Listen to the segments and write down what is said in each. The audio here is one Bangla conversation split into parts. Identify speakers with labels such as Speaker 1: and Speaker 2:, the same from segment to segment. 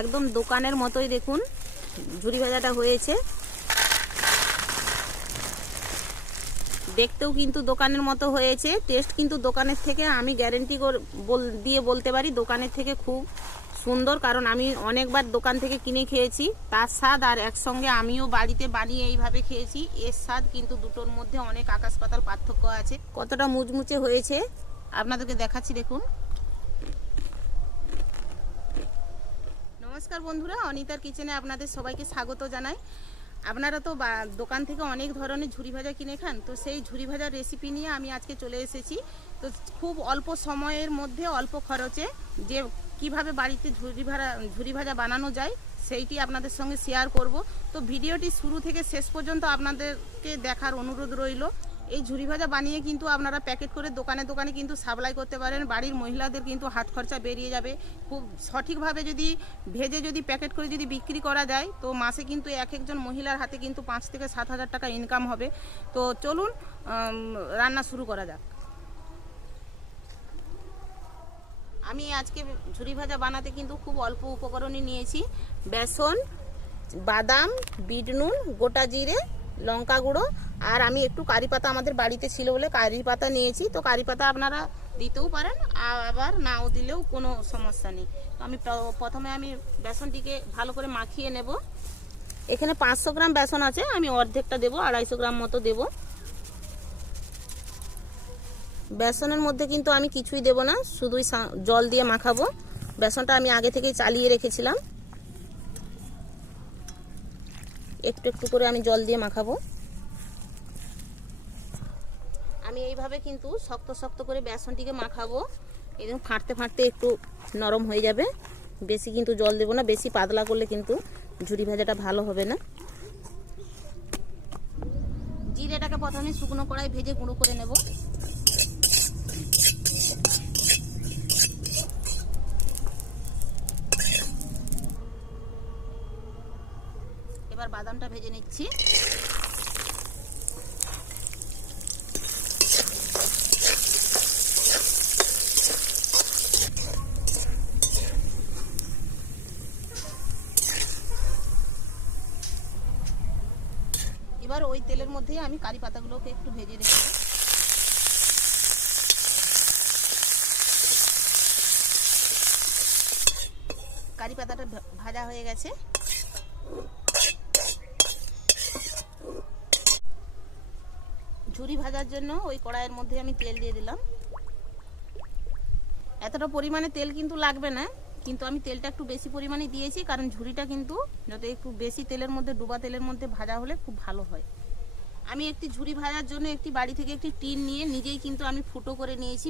Speaker 1: একদম দোকানের মতোই দেখুন ঝুরি ভাজাটা হয়েছে। দেখতেও কিন্তু দোকানের মতো হয়েছে টেস্ট কিন্তু দোকানের থেকে আমি গ্যারেন্টি দিয়ে বলতে পারি দোকানের থেকে খুব সুন্দর, কারণ আমি অনেকবার দোকান থেকে কিনে খেয়েছি, তার স্বাদ আর একসঙ্গে আমিও বাড়িতে বানিয়ে এইভাবে খেয়েছি, এর স্বাদ কিন্তু দুটোর মধ্যে অনেক আকাশ পাতাল পার্থক্য আছে। কতটা মুচমুচে হয়েছে, আপনাদেরকে দেখাচ্ছি দেখুন। নমস্কার বন্ধুরা, অনিতার কিচেনে আপনাদের সবাইকে স্বাগত জানাই। আপনারা তো দোকান থেকে অনেক ধরনের ঝুরি ভাজা কিনে খান, তো সেই ঝুরি ভাজার রেসিপি নিয়ে আমি আজকে চলে এসেছি। তো খুব অল্প সময়ের মধ্যে, অল্প খরচে যে কীভাবে বাড়িতে ঝুরি ভাজা ঝুরি ভাজা বানানো যায়, সেইটি আপনাদের সঙ্গে শেয়ার করব। তো ভিডিওটি শুরু থেকে শেষ পর্যন্ত আপনাদেরকে দেখার অনুরোধ রইল। এই ঝুরি ভাজা বানিয়ে কিন্তু আপনারা প্যাকেট করে দোকানে দোকানে কিন্তু সাপ্লাই করতে পারেন। বাড়ির মহিলাদের কিন্তু হাত খরচা বেরিয়ে যাবে। খুব সঠিকভাবে যদি ভেজে যদি প্যাকেট করে যদি বিক্রি করা যায়, তো মাসে কিন্তু এক একজন মহিলার হাতে কিন্তু পাঁচ থেকে সাত হাজার টাকা ইনকাম হবে। তো চলুন রান্না শুরু করা যাক। আমি আজকে ঝুরি ভাজা বানাতে কিন্তু খুব অল্প উপকরণই নিয়েছি। বেসন, বাদাম, বিট নুন, গোটা জিরে লঙ্কা গুঁড়ো, আর আমি একটু কারি পাতা আমাদের বাড়িতে ছিল বলে কারি পাতা নিয়েছি। তো কারি পাতা আপনারা দিতেও পারেন আবার নাও দিলেও কোনো সমস্যা নেই। তো আমি প্রথমে আমি বেসনটিকে ভালো করে মাখিয়ে নেব। এখানে পাঁচশো গ্রাম বেসন আছে, আমি অর্ধেকটা দেবো, আড়াইশো গ্রাম মতো দেবো। বেসনের মধ্যে কিন্তু আমি কিছুই দেব না, শুধুই জল দিয়ে মাখাবো। বেসনটা আমি আগে থেকেই চালিয়ে রেখেছিলাম। একটু একটু করে আমি জল দিয়ে মাখাবো। আমি এইভাবে কিন্তু শক্ত শক্ত করে বেসনটিকে মাখাবো। এরকম ফাটতে ফাটতে একটু নরম হয়ে যাবে। বেশি কিন্তু জল দেবো না, বেশি পাতলা করলে কিন্তু ঝুড়ি ভাজাটা ভালো হবে না। জিরেটাকে প্রথমে শুকনো কড়াই ভেজে গুঁড়ো করে নেব। এবার বাদামটা ভেজে নিচ্ছি এবার ওই তেলের মধ্যেই আমি কারি পাতাগুলোকে একটু ভেজে রেখে। কারি পাতাটা ভাজা হয়ে গেছে ঝুরি ভাজার জন্য ওই কড়াইয়ের মধ্যে আমি তেল দিয়ে দিলাম। এতটা পরিমাণে তেল কিন্তু লাগবে না, কিন্তু আমি তেলটা একটু বেশি পরিমাণে দিয়েছি, কারণ ঝুরিটা কিন্তু যত একটু বেশি তেলের মধ্যে, ডুবা তেলের মধ্যে ভাজা হলে খুব ভালো হয়। আমি একটি ঝুরি ভাজার জন্য একটি বাড়ি থেকে একটি টিন নিয়ে নিজেই কিন্তু আমি ফুটো করে নিয়েছি,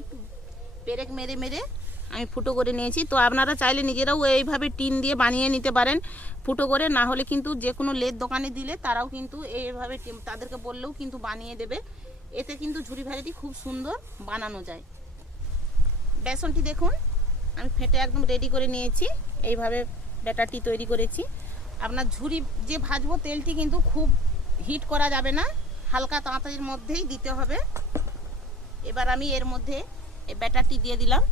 Speaker 1: পেরেক মেরে মেরে। আমি ফুটো করে নিয়েছি। তো আপনারা চাইলে নিজেরাও এইভাবে টিন দিয়ে বানিয়ে নিতে পারেন ফুটো করে। না হলে কিন্তু যে কোনো লেদ দোকানে দিলে তারাও কিন্তু এইভাবে তাদেরকে বললেও কিন্তু বানিয়ে দেবে। এতে কিন্তু ঝুড়ি ভাজাটি খুব সুন্দর বানানো যায়। বেসনটি দেখুন, আমি ফেটে একদম রেডি করে নিয়েছি। এইভাবে ব্যাটারটি তৈরি করেছি। আপনার ঝুড়ি যে ভাজবো তেলটি কিন্তু খুব হিট করা যাবে না। হালকা তাঁতের মধ্যেই দিতে হবে। এবার আমি এর মধ্যে এই ব্যাটারটি দিয়ে দিলাম।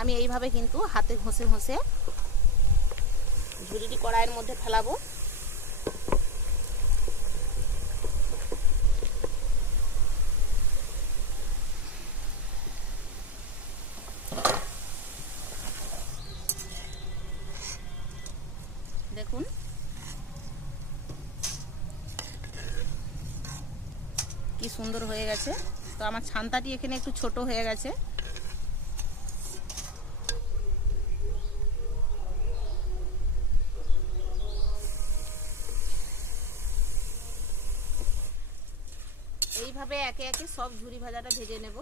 Speaker 1: আমি এইভাবে কিন্তু হাতে ঘষে ঘষে ঝুড়িটি কড়াইয়ের মধ্যে ফেলাবো। দেখুন। কি সুন্দর হয়ে গেছে। তো আমার ছান্তাটি এখানে একটু ছোট হয়ে গেছে। এইভাবে একে একে সব ঝুরি ভাজাটা ভেজে নেব।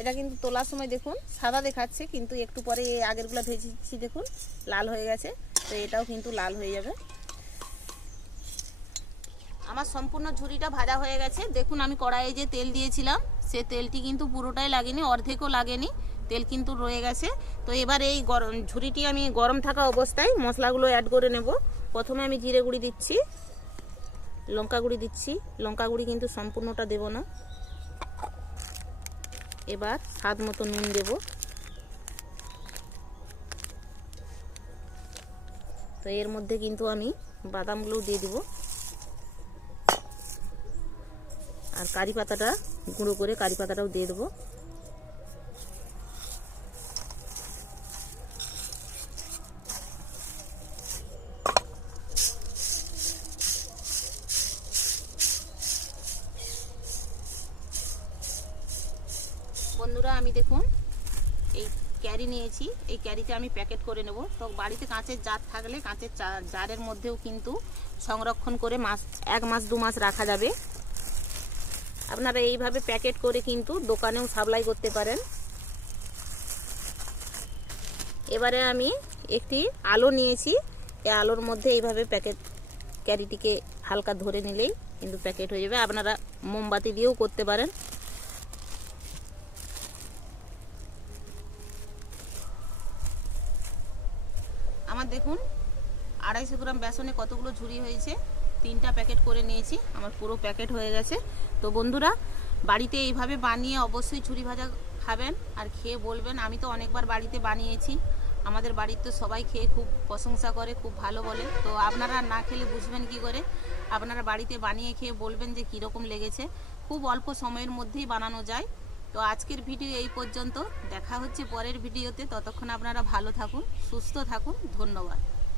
Speaker 1: এটা কিন্তু তোলার সময় দেখুন, সাদা দেখাচ্ছে, কিন্তু একটু পরে আগেরগুলো ভেজেছি দেখুন, লাল হয়ে গেছে, তো এটাও কিন্তু লাল হয়ে যাবে। আমার সম্পূর্ণ ঝুড়িটা ভাজা হয়ে গেছে। দেখুন আমি কড়াইয়ে যে তেল দিয়েছিলাম, সে তেলটি কিন্তু পুরোটাই লাগেনি, অর্ধেকও লাগেনি। তেল কিন্তু রয়ে গেছে। তো এবার এই গরম, ঝুড়িটি আমি গরম থাকা অবস্থায় মশলাগুলো অ্যাড করে নেব। প্রথমে আমি জিরে গুঁড়ি দিচ্ছি, লঙ্কা গুঁড়ি দিচ্ছি। লঙ্কা গুঁড়ি কিন্তু সম্পূর্ণটা দেব না। এবার স্বাদ মতো নুন দেব। তো এর মধ্যে কিন্তু আমি বাদামগুলোও দিয়ে দিব। আর কারি পাতাটা, গুঁড়ো করে কারি পাতাটাও দিয়ে দেবো। বন্ধুরা আমি দেখুন, এই ক্যারি নিয়েছি। এই ক্যারিতে আমি প্যাকেট করে নেব। তো বাড়িতে কাঁচের জার থাকলে কাঁচের জারের মধ্যেও কিন্তু সংরক্ষণ করে মাস, এক মাস, দু মাস রাখা যাবে। আপনারা এইভাবে প্যাকেট করে কিন্তু দোকানেও সাপ্লাই করতে পারেন। এবারে আমি একটি আলো নিয়েছি। এই আলোর মধ্যে এইভাবে প্যাকেট ক্যারিটিকে হালকা ধরে নিলেই কিন্তু প্যাকেট হয়ে যাবে। আপনারা মোমবাতি দিয়েও করতে পারেন। দেখুন, আড়াইশো গ্রাম বেসনে কতগুলো ঝুড়ি হয়েছে, তিনটা প্যাকেট করে নিয়েছি, আমার পুরো প্যাকেট হয়ে গেছে। তো বন্ধুরা, বাড়িতে এইভাবে বানিয়ে অবশ্যই ঝুড়ি ভাজা খাবেন আর খেয়ে বলবেন, আমি তো অনেকবার বাড়িতে বানিয়েছি, আমাদের বাড়ির তো সবাই খেয়ে খুব প্রশংসা করে, খুব ভালো বলে। তো আপনারা না খেলে বুঝবেন কি করে? আপনারা বাড়িতে বানিয়ে খেয়ে বলবেন যে কীরকম লেগেছে। খুব অল্প সময়ের মধ্যেই বানানো যায়। তো আজকের ভিডিও এই পর্যন্ত। দেখা হচ্ছে পরের ভিডিওতে। ততক্ষণ আপনারা ভালো থাকুন, সুস্থ থাকুন। ধন্যবাদ।